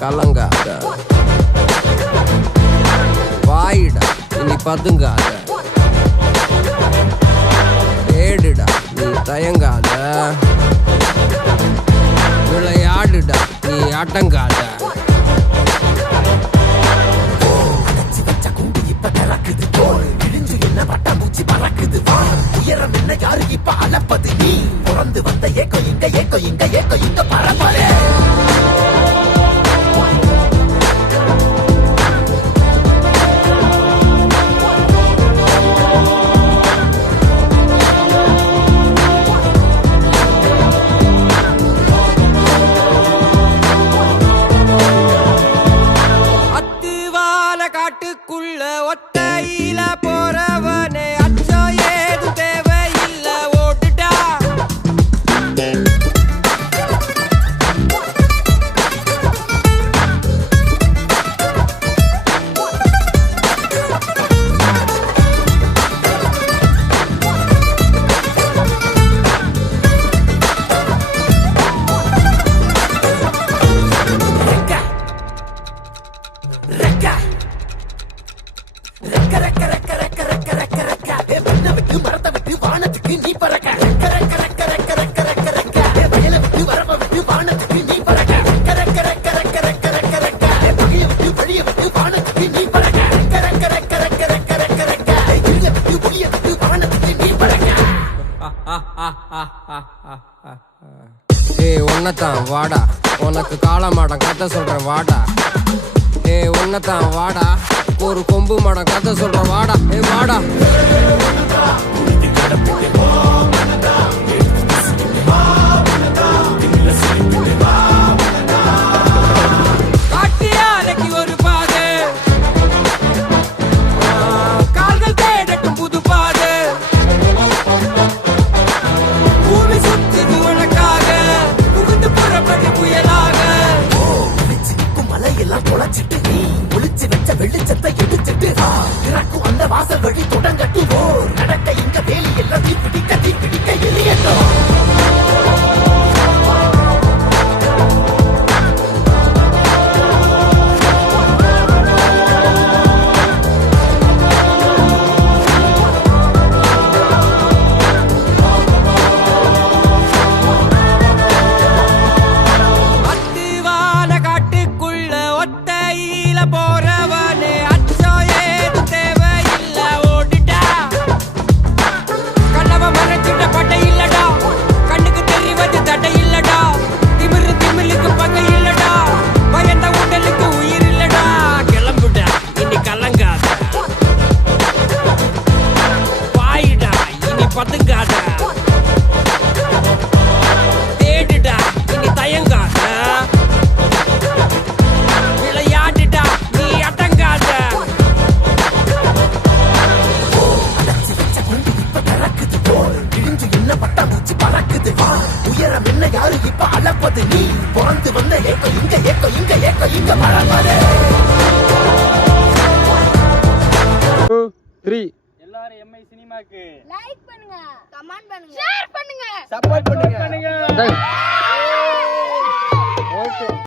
கலங்காத வாயிடா இனி பதுங்காத ஏடுடா நீ தயங்காத விளையாடுடா நீ அடங்காத யாரு இப்ப அளப்பது நீ பிறந்து வந்த ஏக்கோ இங்க ஏக்கோ இங்க ஏக்கோ இங்க பரம்பரை காட்டுக்குள்ள ஒத்தையில போறவனே அச்சோ ஏது தேவையில்ல ஓட்டுடா வானத்துக்கு நீ பறக்க வயல விட்டு வரப்ப விட்டு வானத்துக்கு நீ பறக்க பகைய விட்டு வழிய விட்டு வானத்துக்கு நீ பறக்க இருள விட்டு ஒளிய விட்டு வானத்துக்கு நீ பறக்க உன்னதான் வாடா உனக்கு காளமாடம் கதை சொல்றேன் வாடா உன்னதான் வாடா ஒரு கொம்பு மாடம் கதை சொல்றேன் வாடா வாடா காட்டியாலைக்கு ஒரு பாது கால்கள் தேடட்டும் புது பாது பூமி சுத்துது உனக்காக புகுந்து புறப்பட்டு புயலாக மலையெல்லாம் தொலைச்சிட்டு நீ ஒளிச்சு வச்ச வெளிச்சத்தை எடுத்துட்டு இறக்கும் அந்த வாசல் வழி தொடங்கட்டு நடக்க இங்க வேலி எல்லாம் தீப்பிடிக்க எரியட்டும் போறவனே அச்சோ ஏது தேவையில்ல ஓடிட்டா கண்ணவ மறைச்சிட்ட பட்டை இல்லடா கண்ணுக்கு தெரிவது தடை இல்லடா திமிலுக்கு பகை இல்லடா பயந்த உடலுக்கு உயிர் இல்லடா கிளம்புடா இனி கலங்காத வாயிடா இனி பதுங்காத தேடுடா இனி தயங்காத உயரம் என்ன யாரு இப்ப அளப்பது நீ பிறந்து வந்த ஏக்கோ இங்க ஏக்கோ இங்க ஏக்கோ இங்க பரம்பரை 2 3 எல்லாரும் எம்ஐ சினிமாக்கு லைக் பண்ணுங்க, கமெண்ட் பண்ணுங்க, ஷேர் பண்ணுங்க, சப்போர்ட் பண்ணுங்க.